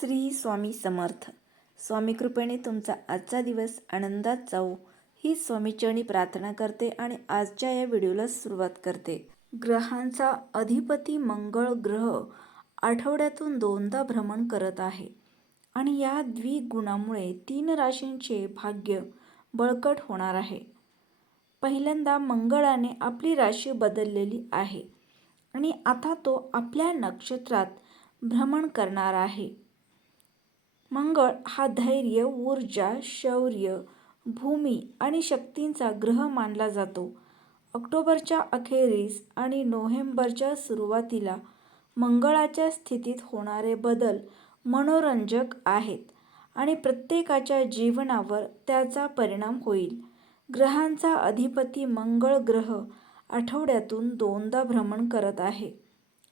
श्री स्वामी समर्थ. स्वामी कृपेने तुमचा आजचा दिवस आनंदात जाऊ ही स्वामीचरणी प्रार्थना करते आणि आजच्या या व्हिडिओला सुरुवात करते. ग्रहांचा अधिपती मंगळ ग्रह आठवड्यातून दोनदा भ्रमण करत आहे. आणि या द्विगुणामुळे तीन राशींचे भाग्य बळकट होणार आहे. पहिल्यांदा मंगळाने आपली राशी बदललेली आहे. आणि आता तो आपल्या नक्षत्रात भ्रमण करणार आहे. मंगळ हा धैर्य ऊर्जा शौर्य भूमी आणि शक्तींचा ग्रह मानला जातो. ऑक्टोबरच्या अखेरीस आणि नोव्हेंबरच्या सुरुवातीला मंगळाच्या स्थितीत होणारे बदल मनोरंजक आहेत आणि प्रत्येकाच्या जीवनावर त्याचा परिणाम होईल. ग्रहांचा अधिपती मंगळ ग्रह आठवड्यातून दोनदा भ्रमण करत आहे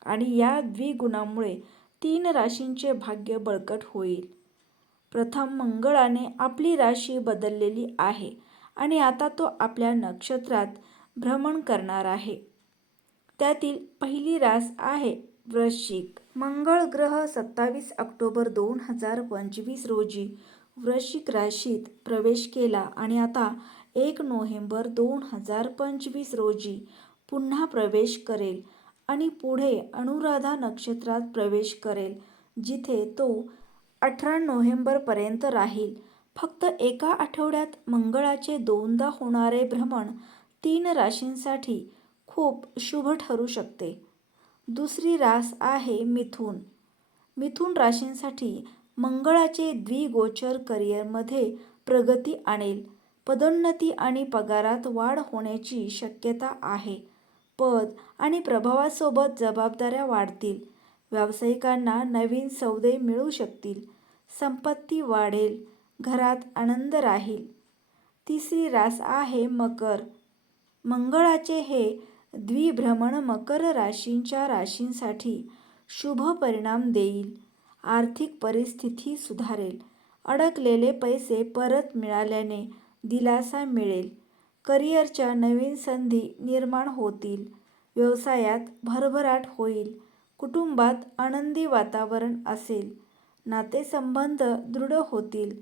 आणि या द्विगुणामुळे तीन राशींचे भाग्य बळकट होईल. प्रथम मंगळाने आपली राशी बदललेली आहे आणि आता तो आपल्या नक्षत्रात भ्रमण करणार आहे. त्यातील पहिली रास आहे वृश्चिक. मंगळ ग्रह सत्तावीस ऑक्टोबर दोन हजार पंचवीस रोजी वृश्चिक राशीत प्रवेश केला आणि आता एक नोव्हेंबर दोन हजार पंचवीस रोजी पुन्हा प्रवेश करेल आणि पुढे अनुराधा नक्षत्रात प्रवेश करेल जिथे तो अठरा नोव्हेंबरपर्यंत राहील. फक्त एका आठवड्यात मंगळाचे दोनदा होणारे भ्रमण तीन राशींसाठी खूप शुभ ठरू शकते. दुसरी रास आहे मिथुन. मिथुन राशींसाठी मंगळाचे द्विगोचर करिअरमध्ये प्रगती आणेल. पदोन्नती आणि पगारात वाढ होण्याची शक्यता आहे. पद आणि प्रभावासोबत जबाबदाऱ्या वाढतील. व्यावसायिकांना नवीन सौदे मिळू शकतील संपत्ती वाढेल घरात आनंद राहील. तिसरी रास आहे मकर. मंगळाचे हे द्विभ्रमण मकर राशींच्या राशींसाठी शुभ परिणाम देईल. आर्थिक परिस्थिती सुधारेल. अडकलेले पैसे परत मिळाल्याने दिलासा मिळेल. करिअरच्या नवीन संधी निर्माण होतील. व्यवसायात भरभराट होईल. कुटुंबात आनंदी वातावरण असेल. नातेसंबंध दृढ होतील.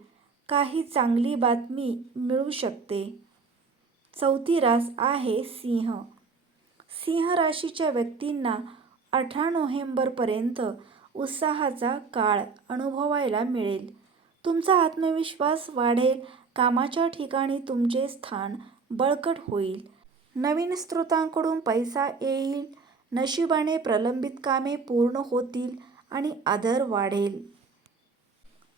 काही चांगली बातमी मिळू शकते. चौथी रास आहे सिंह. सिंह राशीच्या व्यक्तींना अठरा नोव्हेंबरपर्यंत उत्साहाचा काळ अनुभवायला मिळेल. तुमचा आत्मविश्वास वाढेल. कामाच्या ठिकाणी तुमचे स्थान बळकट होईल. नवीन स्रोतांकडून पैसा येईल. नशिबाने प्रलंबित कामे पूर्ण होतील आणि आदर वाढेल.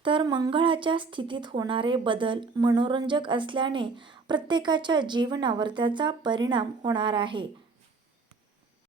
तर मंगळाच्या स्थितीत होणारे बदल मनोरंजक असल्याने प्रत्येकाच्या जीवनावर त्याचा परिणाम होणार आहे.